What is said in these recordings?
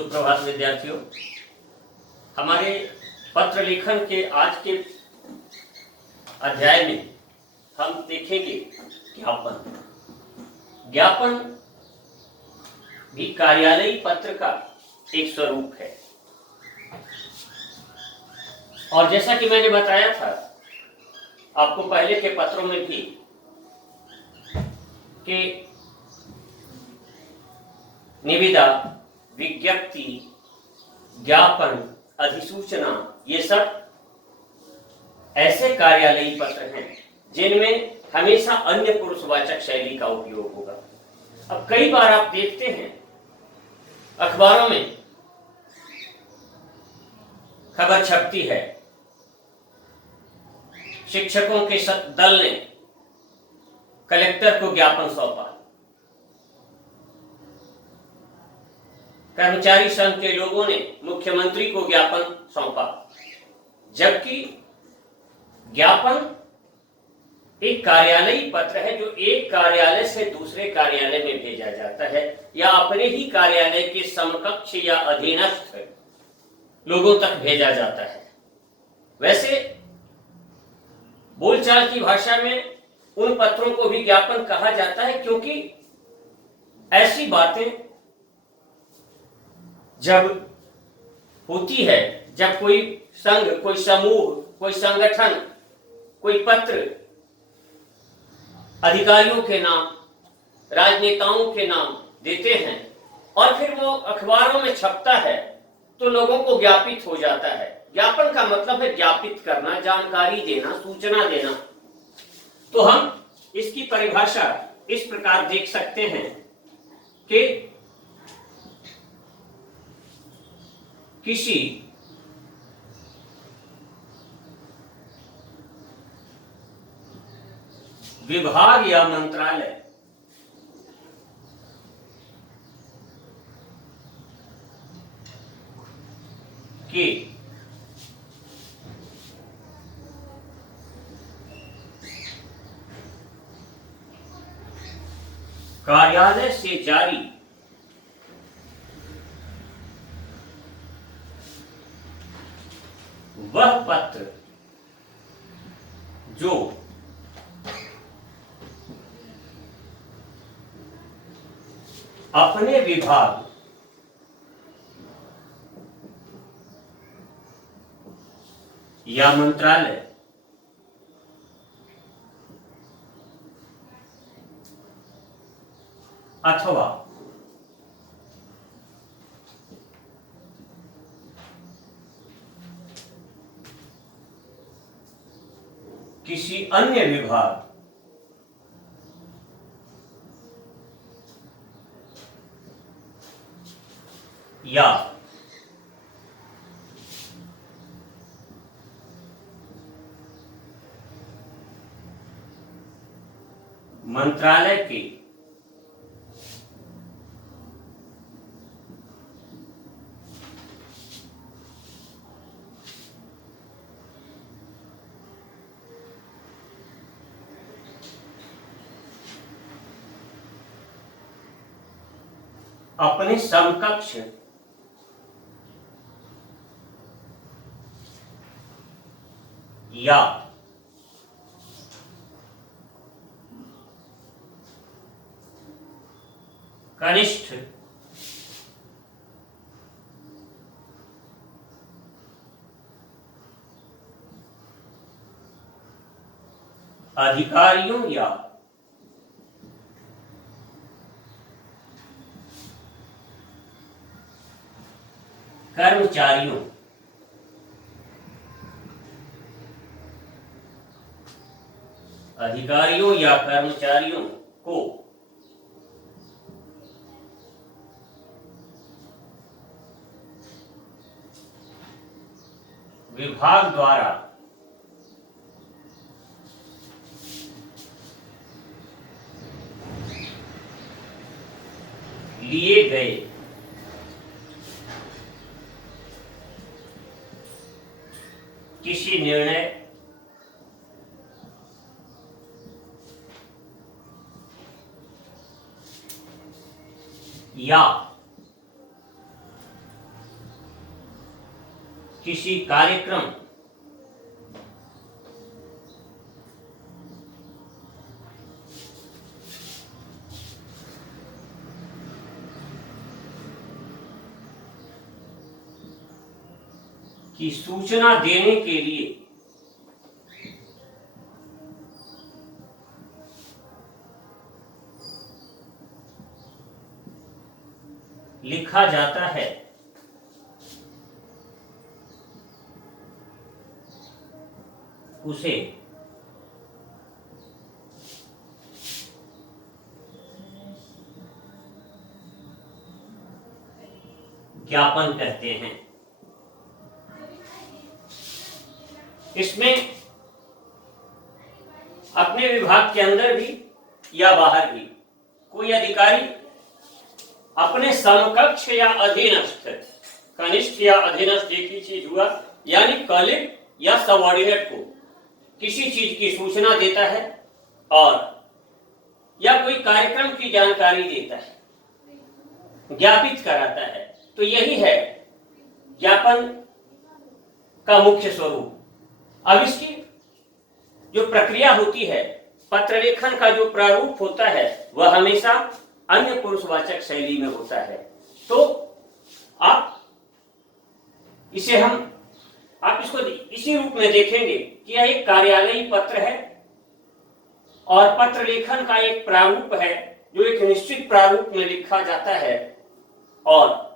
सुप्रभात विद्यार्थियों। हमारे पत्र लेखन के आज के अध्याय में हम देखेंगे ज्ञापन। ज्ञापन भी कार्यालयी पत्र का एक स्वरूप है और जैसा कि मैंने बताया था आपको पहले के पत्रों में भी कि निविदा, विज्ञप्ति, ज्ञापन, अधिसूचना ये सब ऐसे कार्यालयी पत्र हैं जिनमें हमेशा अन्य पुरुषवाचक शैली का उपयोग होगा। अब कई बार आप देखते हैं अखबारों में खबर छपती है, शिक्षकों के दल ने कलेक्टर को ज्ञापन सौंपा, कर्मचारी संघ के लोगों ने मुख्यमंत्री को ज्ञापन सौंपा। जबकि ज्ञापन एक कार्यालयी पत्र है जो एक कार्यालय से दूसरे कार्यालय में भेजा जाता है या अपने ही कार्यालय के समकक्ष या अधीनस्थ लोगों तक भेजा जाता है। वैसे बोलचाल की भाषा में उन पत्रों को भी ज्ञापन कहा जाता है क्योंकि ऐसी बातें जब होती है, जब कोई संघ, कोई समूह, कोई संगठन, कोई पत्र अधिकारियों के नाम, राजनेताओं के नाम देते हैं और फिर वो अखबारों में छपता है तो लोगों को ज्ञापित हो जाता है। ज्ञापन का मतलब है ज्ञापित करना, जानकारी देना, सूचना देना। तो हम इसकी परिभाषा इस प्रकार देख सकते हैं कि किसी विभाग या मंत्रालय के कार्यालय से जारी वह पत्र जो अपने विभाग या मंत्रालय अथवा किसी अन्य विभाग या मंत्रालय के अपने समकक्ष या कनिष्ठ अधिकारियों या कर्मचारियों को विभाग द्वारा लिए गए किसी निर्णय या किसी कार्यक्रम की सूचना देने के लिए लिखा जाता है, उसे ज्ञापन कहते हैं। इसमें अपने विभाग के अंदर भी या बाहर भी कोई अधिकारी अपने समकक्ष या अधीनस्थ, कनिष्ठ या अधीनस्थ एक ही चीज हुआ, यानी कलीग या सबऑर्डिनेट को किसी चीज की सूचना देता है और या कोई कार्यक्रम की जानकारी देता है, ज्ञापित कराता है, तो यही है ज्ञापन का मुख्य स्वरूप। अब इसकी जो प्रक्रिया होती है, पत्र लेखन का जो प्रारूप होता है, वह हमेशा अन्य पुरुषवाचक शैली में होता है। तो आप इसको इसी रूप में देखेंगे कि यह एक कार्यालयी पत्र है और पत्र लेखन का एक प्रारूप है जो एक निश्चित प्रारूप में लिखा जाता है और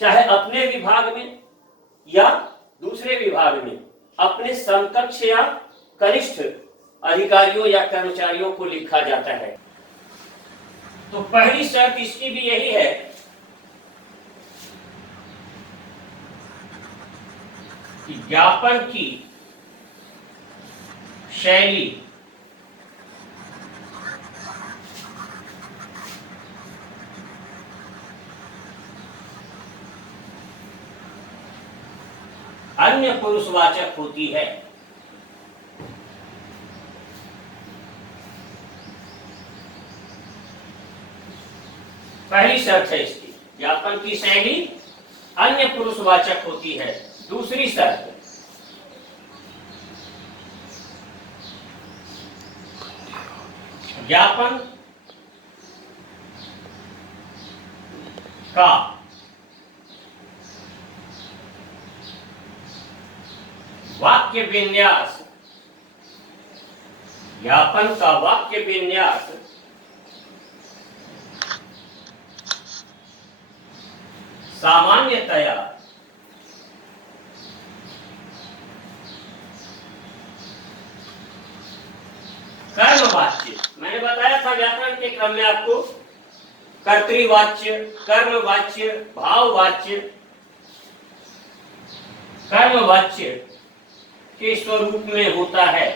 चाहे अपने विभाग में या दूसरे विभाग में अपने समकक्ष या कनिष्ठ अधिकारियों या कर्मचारियों को लिखा जाता है। तो पहली शर्त इसकी भी यही है कि ज्ञापन की शैली अन्य पुरुषवाचक होती है। पहली शर्त है इसकी, ज्ञापन की शैली अन्य पुरुषवाचक होती है। दूसरी शर्त, ज्ञापन का वाक्य विन्यास, ज्ञापन का वाक्य विन्यास सामान्यतया कर्मवाच्य, मैंने बताया था व्याकरण के क्रम में आपको, कर्तृवाच्य, कर्मवाच्य, भाववाच्य, कर्मवाच्य के स्वरूप में होता है।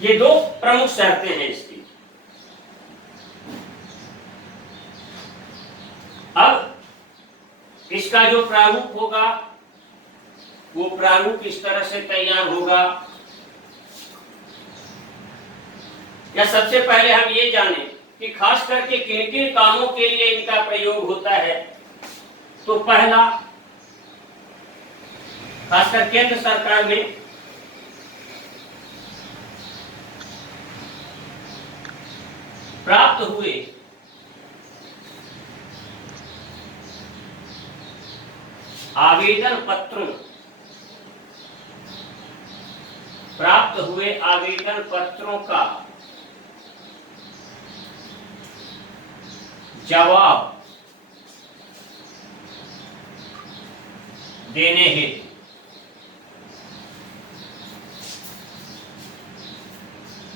ये दो प्रमुख शर्तें हैं इसकी। अब इसका जो प्रारूप होगा वो प्रारूप इस तरह से तैयार होगा, या सबसे पहले हम ये जानें कि खास करके किन किन कामों के लिए इनका प्रयोग होता है। तो पहला, खासकर केंद्र सरकार में प्राप्त हुए आवेदन पत्रों, प्राप्त हुए आवेदन पत्रों का जवाब देने हेतु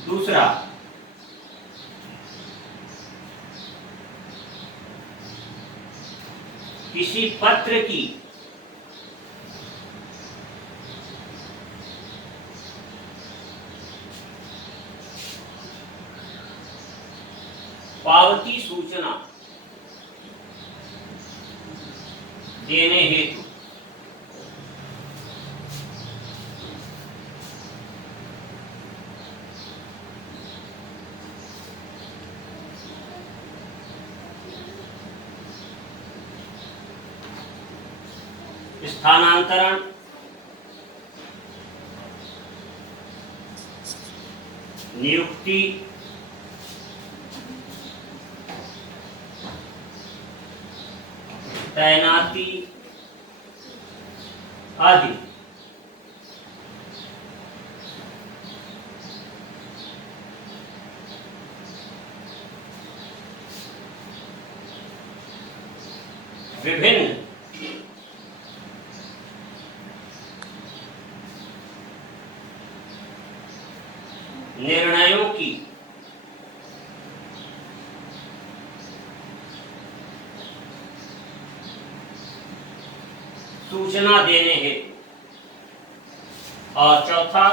दूसरा, किसी पत्र की पावती सूचना देने हेतु स्थानांतरण, नियुक्ति, तैनाती आदि। विभिन्न निर्णयों की सूचना देने हेतु। और चौथा,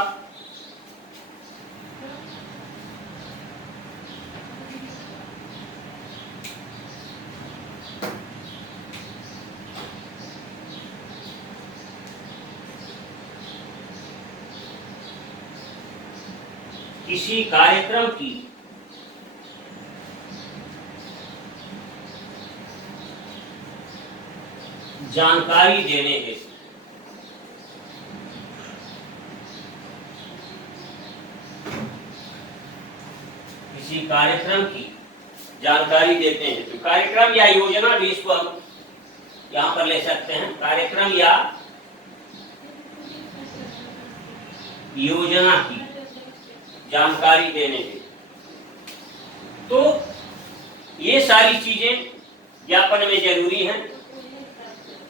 किसी कार्यक्रम की जानकारी देने हेतु। किसी कार्यक्रम की जानकारी देते हैं तो कार्यक्रम या योजना भी इसको हम यहां पर ले सकते हैं। कार्यक्रम या योजना की जानकारी देने हेतु। तो ये सारी चीजें ज्ञापन में जरूरी हैं।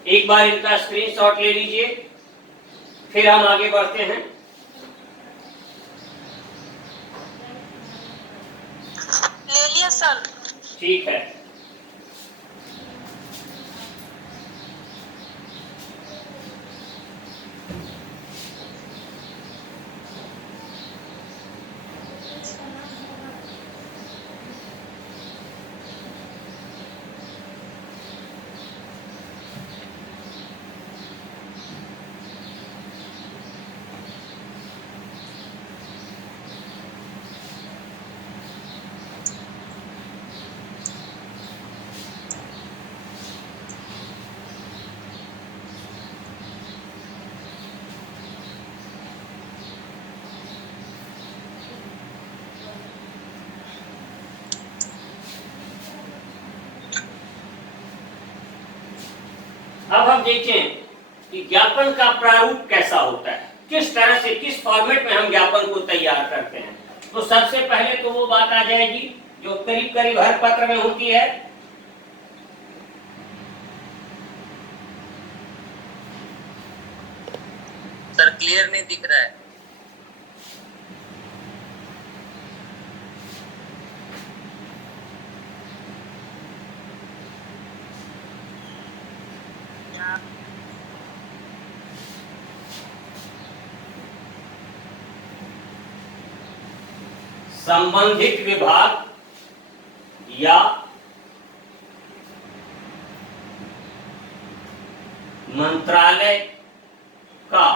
एक बार इनका स्क्रीनशॉट ले लीजिए, फिर हम आगे बढ़ते हैं। ले लिया सर। ठीक है। अब हम देखें कि ज्ञापन का प्रारूप कैसा होता है, किस तरह से, किस फॉर्मेट में हम ज्ञापन को तैयार करते हैं। तो सबसे पहले तो वो बात आ जाएगी जो करीब करीब हर पत्र में होती है। सर क्लियर नहीं दिख रहा है। संबंधित विभाग या मंत्रालय का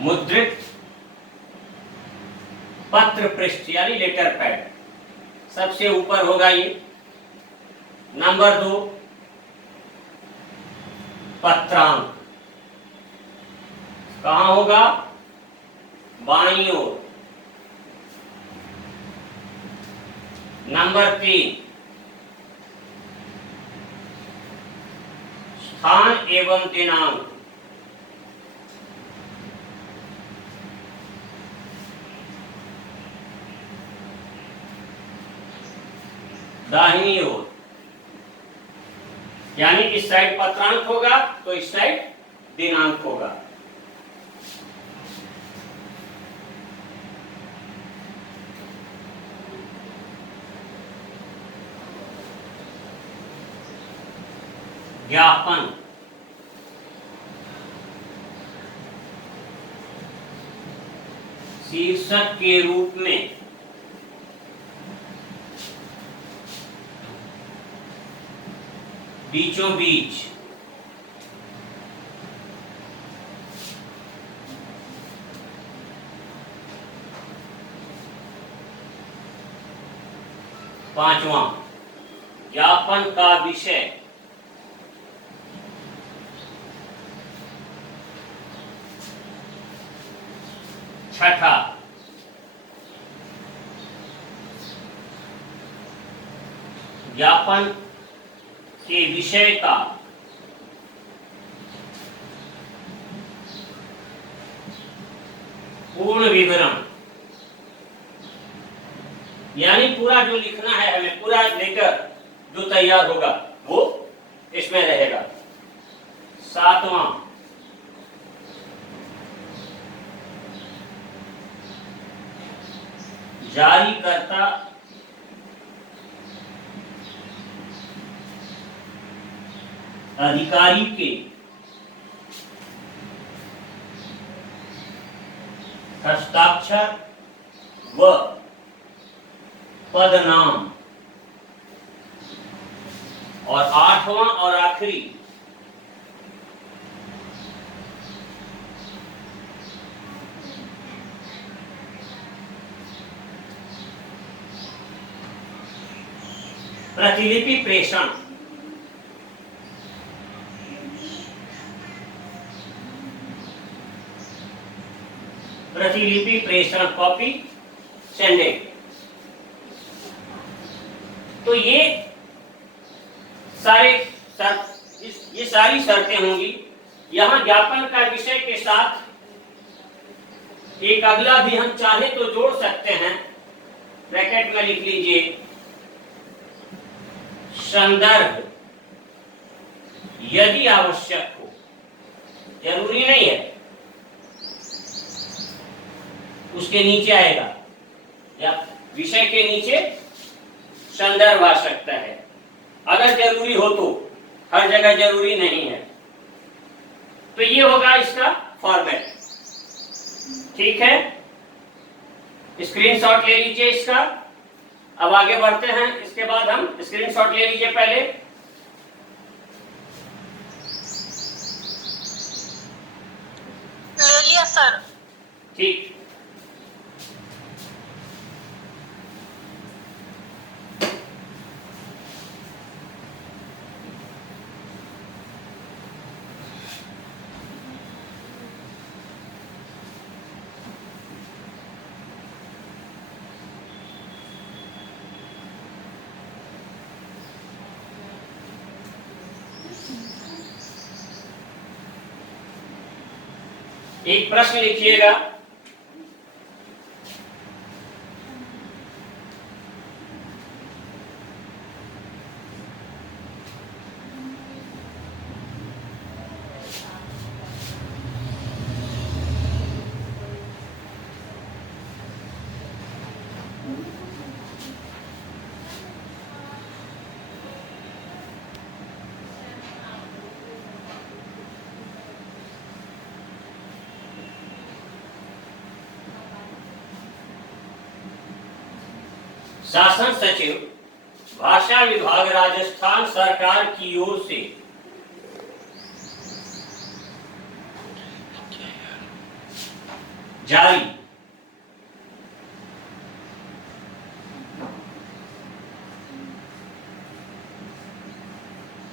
मुद्रित पत्र पृष्ठ यानी लेटर पैड सबसे ऊपर होगा ये। नंबर 2, पत्रांक कहां होगा? बाईं ओर। नंबर 3, स्थान एवं दिनांक दाहिनी ओर, यानी इस साइड पत्रांक होगा तो इस साइड दिनांक होगा। ज्ञापन शीर्षक के रूप में बीचों बीच पांचवा ज्ञापन का विषय छठा, ज्ञापन के विषय का पूर्ण विवरण, यानी पूरा जो लिखना है हमें, पूरा लेटर जो तैयार होगा वो इसमें रहेगा। सातवां, जारीकर्ता अधिकारी के हस्ताक्षर व पदनाम। और आठवां और आखिरी, प्रतिलिपि प्रेषण। प्रतिलिपि प्रेषण, कॉपी सेंडिंग। तो ये सारी शर्तें होंगी। यहां ज्ञापन का विषय के साथ एक अगला भी हम चाहे तो जोड़ सकते हैं, ब्रैकेट में लिख लीजिए, संदर्भ यदि आवश्यक हो, जरूरी नहीं है, उसके नीचे आएगा, या विषय के नीचे संदर्भ आ सकता है, अगर जरूरी हो तो। हर जगह जरूरी नहीं है। तो ये होगा इसका फॉर्मेट। ठीक है, स्क्रीनशॉट ले लीजिए इसका। अब आगे बढ़ते हैं, इसके बाद हम स्क्रीनशॉट ले लीजिए पहले। ले लिया सर। ठीक, एक प्रश्न लिखिएगा। शासन सचिव, भाषा विभाग, राजस्थान सरकार की ओर से जारी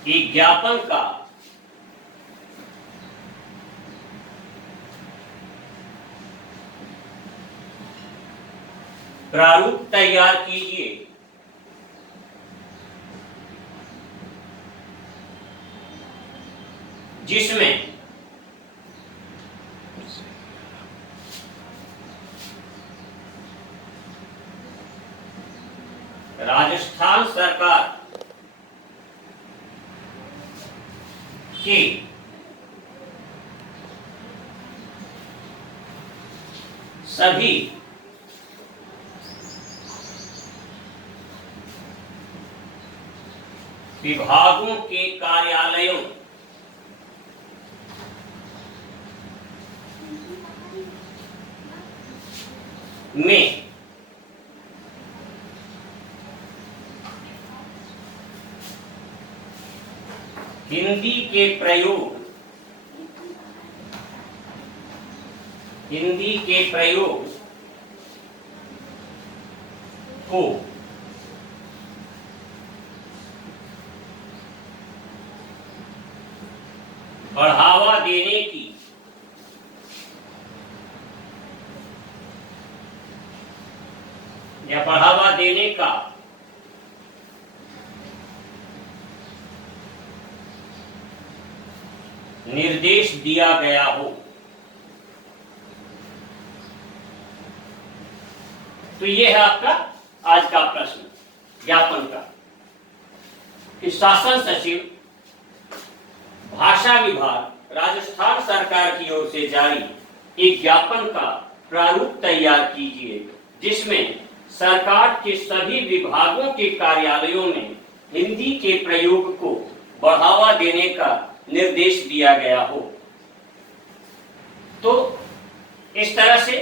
एक ज्ञापन का प्रारूप तैयार कीजिए, जिसमें राजस्थान सरकार के सभी विभागों के कार्यालयों में हिंदी के प्रयोग को बढ़ावा देने की या बढ़ावा देने का निर्देश दिया गया हो। तो ये है आपका आज का प्रश्न ज्ञापन का कि शासन सचिव भाषा विभाग राजस्थान सरकार की ओर से जारी एक ज्ञापन का प्रारूप तैयार कीजिए जिसमें सरकार के सभी विभागों के कार्यालयों में हिंदी के प्रयोग को बढ़ावा देने का निर्देश दिया गया हो। तो इस तरह से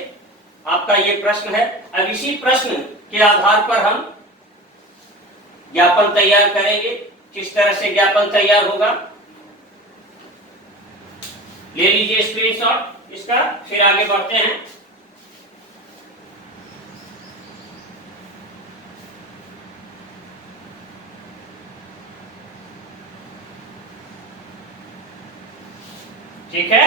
आपका ये प्रश्न है। अब इसी प्रश्न के आधार पर हम ज्ञापन तैयार करेंगे। किस तरह से ज्ञापन तैयार होगा, ले लीजिए स्क्रीनशॉट इसका, फिर आगे बढ़ते हैं। ठीक है,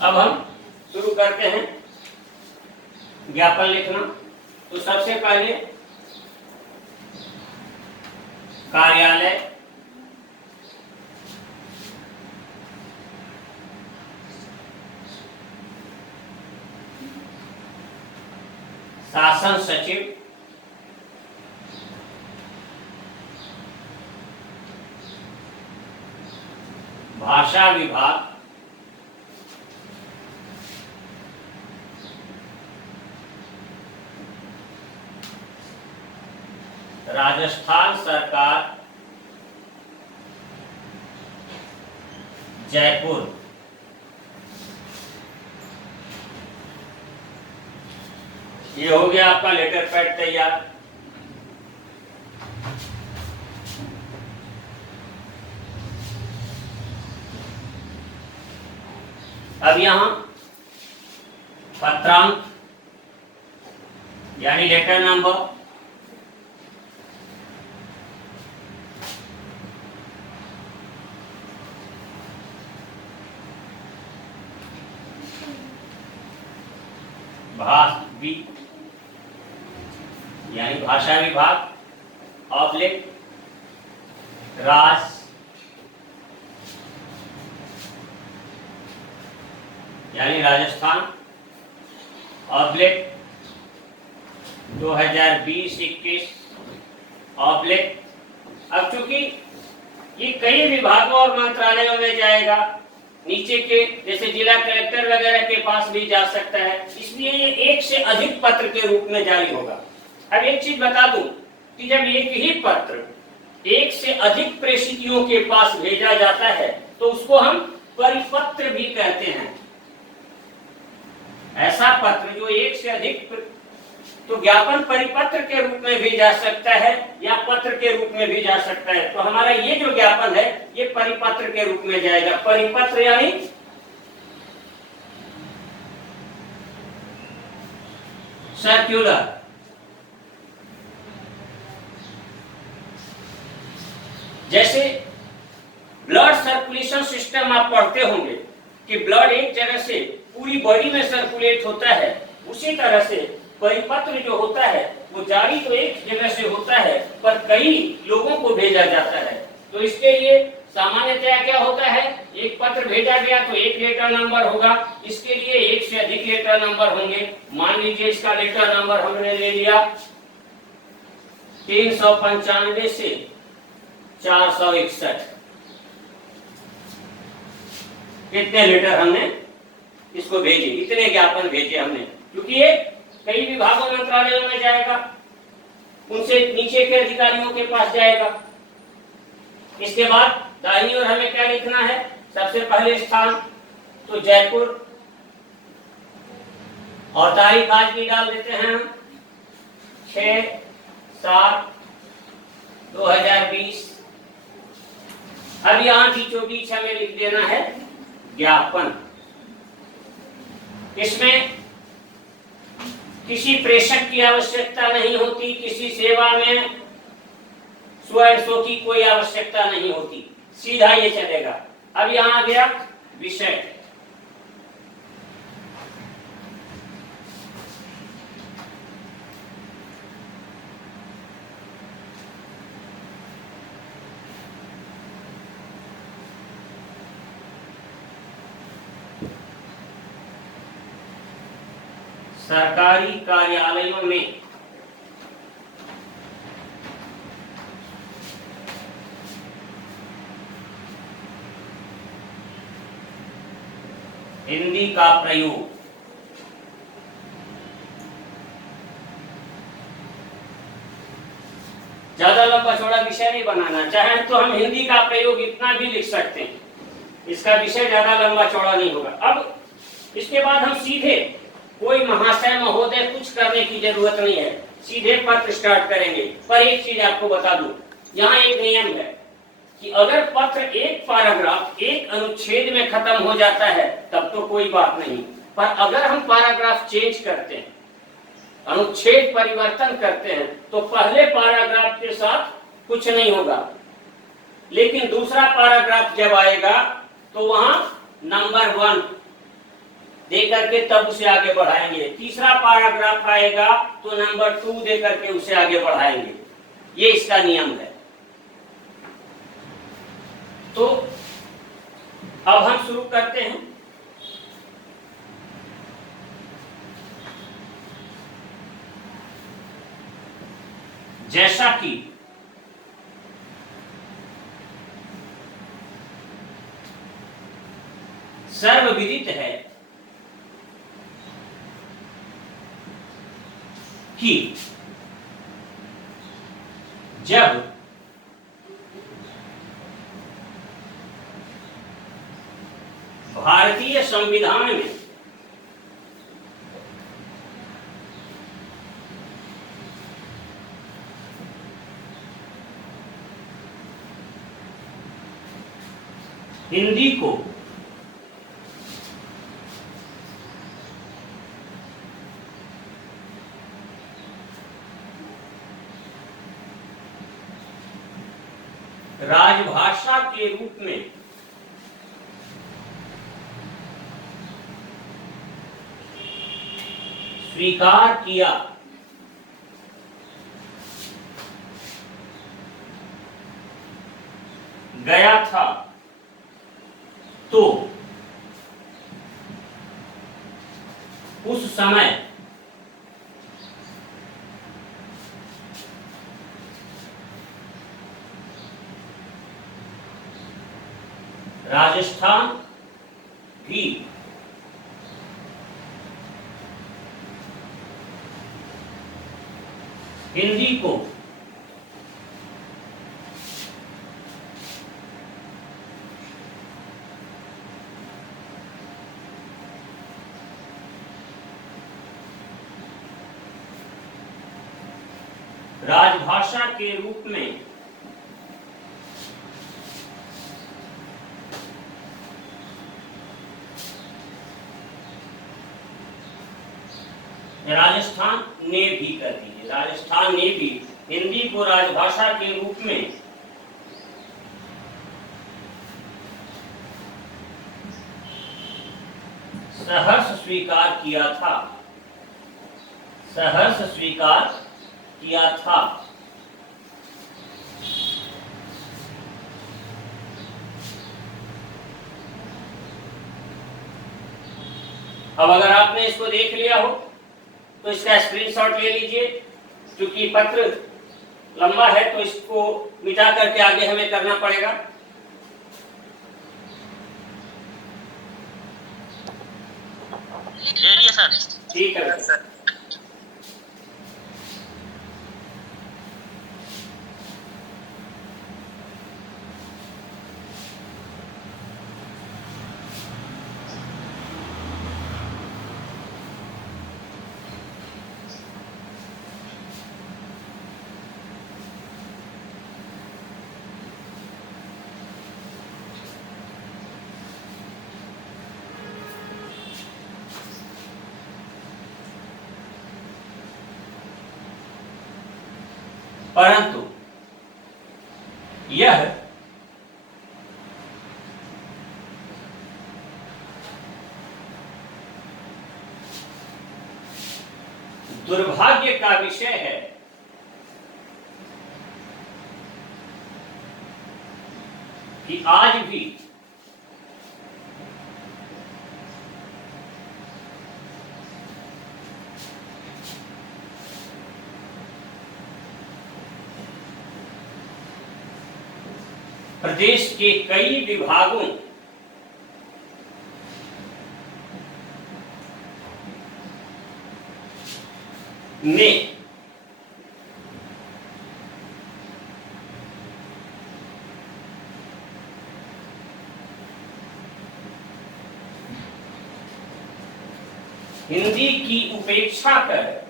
अब हम शुरू करते हैं ज्ञापन लिखना। तो सबसे पहले कार्यालय, शासन सचिव, भाषा विभाग, राजस्थान सरकार जयपुर, ये हो गया आपका लेटर पैड तैयार। अब यहां पत्रांक यानी लेटर नंबर, यानी भाषा विभाग ऑब्लिक राज यानी राजस्थान ऑब्लिक 2020-21 ऑब्लिक। अब चूंकि ये कई विभागों और मंत्रालयों में जाएगा, नीचे के जैसे जिला कलेक्टर वगैरह के पास भी जा सकता है, इसलिए ये एक से अधिक पत्र के रूप में जारी होगा। अब एक चीज बता दूं कि जब एक ही पत्र एक से अधिक प्रेषितियों के पास भेजा जाता है तो उसको हम परिपत्र भी कहते हैं। ऐसा पत्र जो एक से अधिक, तो ज्ञापन परिपत्र के रूप में भी जा सकता है या पत्र के रूप में भी जा सकता है। तो हमारा ये जो ज्ञापन है ये परिपत्र के रूप में जाएगा। परिपत्र यानी सर्क्यूलर। जैसे ब्लड सर्कुलेशन सिस्टम आप पढ़ते होंगे कि ब्लड एक जगह से पूरी बॉडी में सर्कुलेट होता है, उसी तरह से परिपत्र जो होता है वो जारी तो एक जगह से होता है पर कई लोगों को भेजा जाता है। तो इसके लिए सामान्यतया क्या होता है, एक पत्र भेजा गया तो एक लेटर नंबर होगा, इसके लिए एक से अधिक लेटर नंबर होंगे। मान लीजिए इसका लेटर नंबर हमने ले लिया 395 से 461। कितने लेटर हमने इसको भेजे, इतने ज्ञापन भेजे हमने, क्योंकि ये कई विभागों मंत्रालयों में जाएगा, उनसे नीचे के अधिकारियों के पास जाएगा। इसके बाद दाहिनी ओर हमें क्या लिखना है, सबसे पहले स्थान तो जयपुर और तारीख आज की डाल देते हैं हम 6/7/2020। अब यहां बीचों बीच हमें लिख देना है ज्ञापन। इसमें किसी प्रेषक की आवश्यकता नहीं होती, किसी सेवा में स्व की कोई आवश्यकता नहीं होती, सीधा ये चलेगा। अब यहां आ गया विषय। सरकारी कार्यालयों में हिंदी का प्रयोग। ज्यादा लंबा चौड़ा विषय नहीं बनाना, चाहे तो हम हिंदी का प्रयोग इतना भी लिख सकते हैं, इसका विषय ज्यादा लंबा चौड़ा नहीं होगा। अब इसके बाद हम सीधे, कोई महाशय महोदय कुछ करने की जरूरत नहीं है, सीधे पत्र स्टार्ट करेंगे। पर एक चीज आपको बता दूं, यहाँ एक नियम है कि अगर पत्र एक पैराग्राफ एक अनुच्छेद में खत्म हो जाता है तब तो कोई बात नहीं, पर अगर हम पैराग्राफ चेंज करते हैं, अनुच्छेद परिवर्तन करते हैं, तो पहले पैराग्राफ के साथ कुछ नहीं होगा, लेकिन दूसरा पैराग्राफ जब आएगा तो वहां नंबर 1 दे करके तब उसे आगे बढ़ाएंगे, तीसरा पैराग्राफ आएगा तो नंबर 2 दे करके उसे आगे बढ़ाएंगे। ये इसका नियम है। तो अब हम शुरू करते हैं। जैसा कि सर्वविदित है कि जब भारतीय संविधान में हिंदी को राजभाषा के रूप में स्वीकार किया गया था, तो उस समय राजस्थान भी हिंदी को राजभाषा के रूप में राजस्थान ने भी कर दी है, राजस्थान ने भी हिंदी को राजभाषा के रूप में सहर्ष स्वीकार किया था, सहर्ष स्वीकार किया था। अब अगर आपने इसको देख लिया हो तो इसका स्क्रीनशॉट ले लीजिए, क्योंकि पत्र लंबा है तो इसको मिटा करके आगे हमें करना पड़ेगा। ले लिए सर। ठीक है सर। परंतु यह दुर्भाग्य का विषय है कि आज भी प्रदेश के कई विभागों में हिंदी की उपेक्षा कर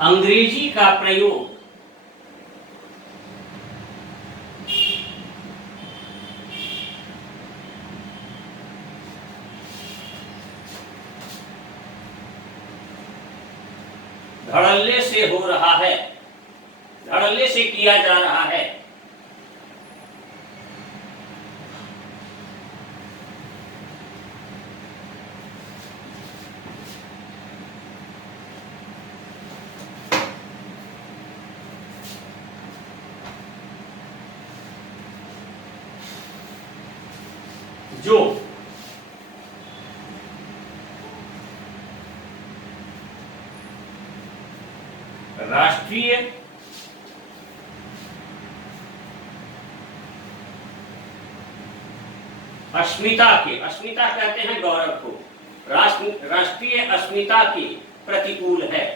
अंग्रेजी का प्रयोग धड़ल्ले से हो रहा है, धड़ल्ले से किया जा रहा है। जो राष्ट्रीय अस्मिता कहते हैं गौरव को, राष्ट्रीय अस्मिता की प्रतिकूल है।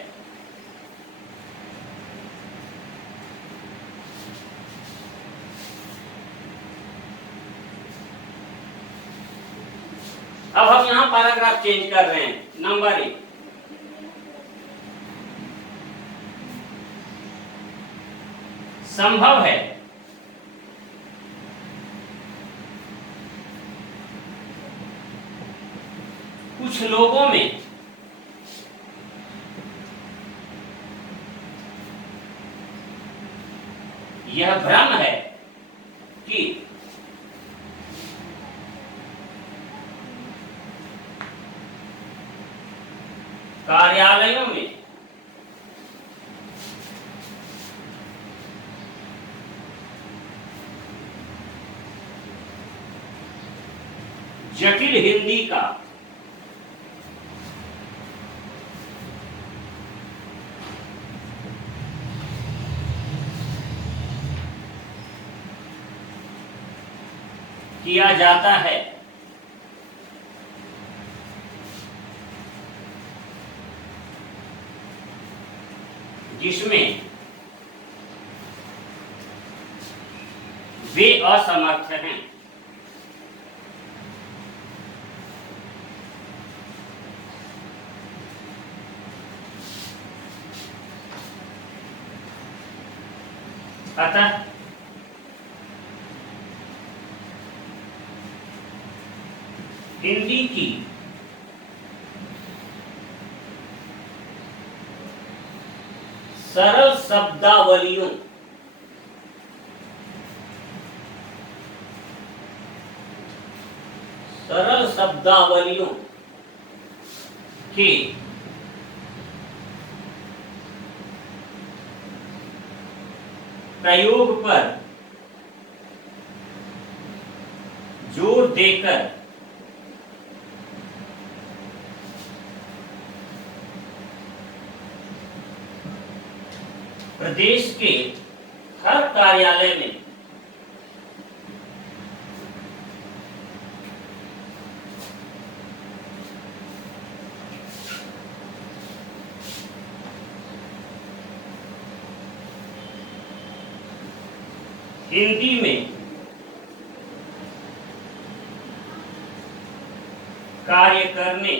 अब हम यहां पैराग्राफ चेंज कर रहे हैं। नंबर 1, संभव है कुछ लोगों में यह भ्रम है कि कार्यालयों में जटिल हिंदी का किया जाता है, जिसमें वे असमर्थ हैं। अतः हिंदी की सरल शब्दावलियों के प्रयोग पर जोर देकर प्रदेश के हर कार्यालय में हिंदी में कार्य करने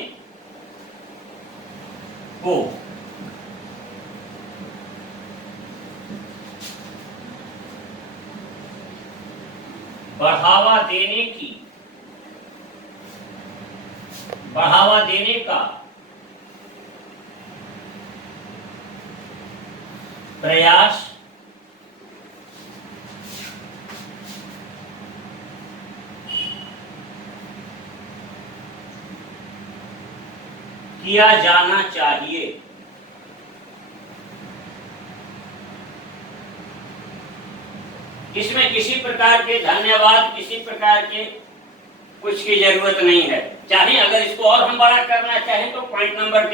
को बढ़ावा देने का प्रयास किया जाना चाहिए। इसमें किसी प्रकार के धन्यवाद, किसी प्रकार के कुछ की जरूरत नहीं है। चाहे अगर इसको और हम बड़ा करना चाहें तो पॉइंट नंबर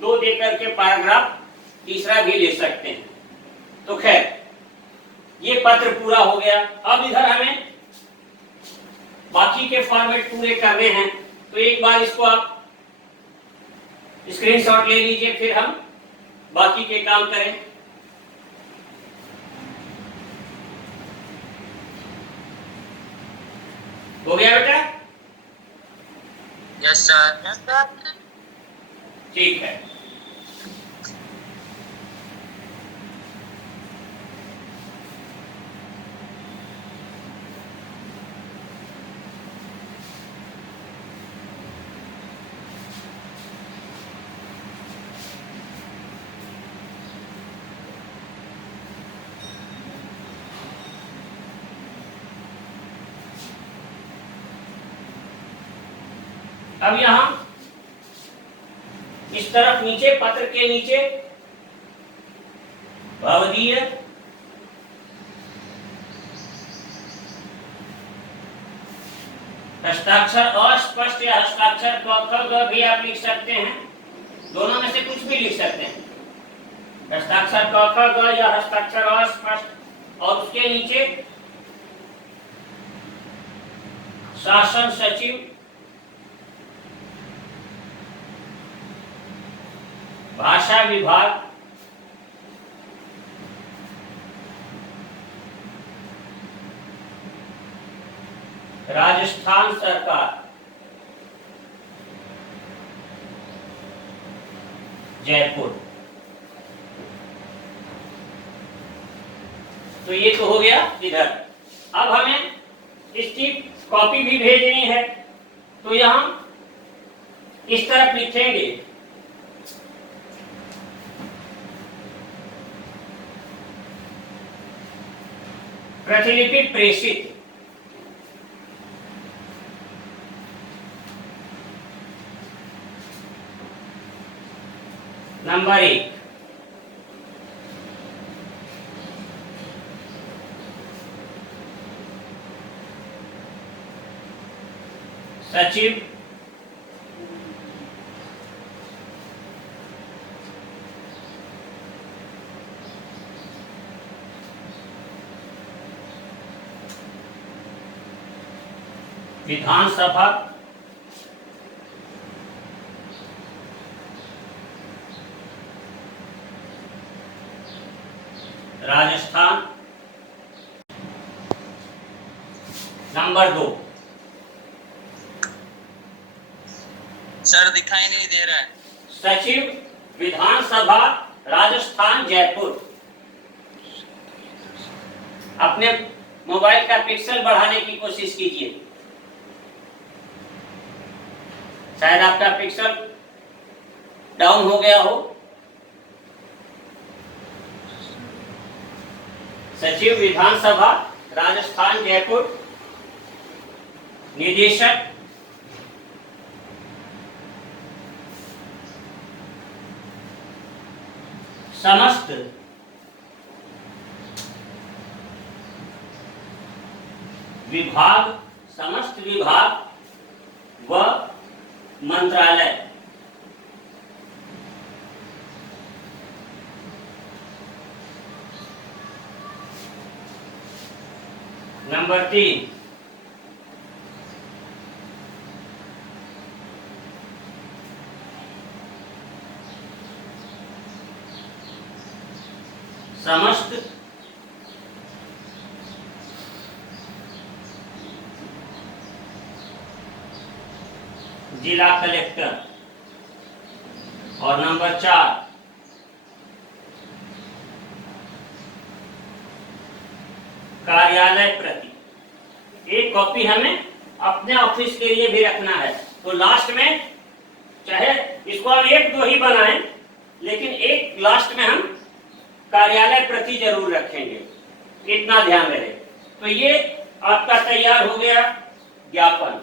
2 दे करके पैराग्राफ तीसरा भी ले सकते हैं। तो खैर ये पत्र पूरा हो गया। अब इधर हमें बाकी के फॉर्मेट पूरे करने हैं, तो एक बार इसको आप स्क्रीनशॉट ले लीजिए, फिर हम बाकी के काम करें। हो गया बेटा? Yes sir. ठीक है। अब यहां इस तरफ नीचे, पत्र के नीचे भवदीय हस्ताक्षर अस्पष्ट या हस्ताक्षर क ख ग भी आप लिख सकते हैं, दोनों में से कुछ भी लिख सकते हैं। हस्ताक्षर क ख ग या हस्ताक्षर अस्पष्ट, और उसके नीचे शासन सचिव, भाषा विभाग, राजस्थान सरकार, जयपुर। तो ये तो हो गया इधर। अब हमें इसकी कॉपी भी भेजनी है, तो यहां इस तरफ लिखेंगे प्रतिलिपि प्रेषित। नंबर 1, सचिव विधानसभा राजस्थान। नंबर 2, सर दिखाई नहीं दे रहा है। सचिव विधानसभा राजस्थान जयपुर। अपने मोबाइल का पिक्सल बढ़ाने की कोशिश कीजिए, शायद आपका पिक्सल डाउन हो गया हो। सचिव विधानसभा राजस्थान जयपुर, निदेशक समस्त विभाग, समस्त विभाग व मंत्रालय। नंबर 3, समस्त जिला कलेक्टर। और नंबर 4, कार्यालय प्रति। एक कॉपी हमें अपने ऑफिस के लिए भी रखना है। तो लास्ट में चाहे इसको हम एक दो ही बनाएं, लेकिन एक लास्ट में हम कार्यालय प्रति जरूर रखेंगे, इतना ध्यान रहे। तो ये आपका तैयार हो गया ज्ञापन।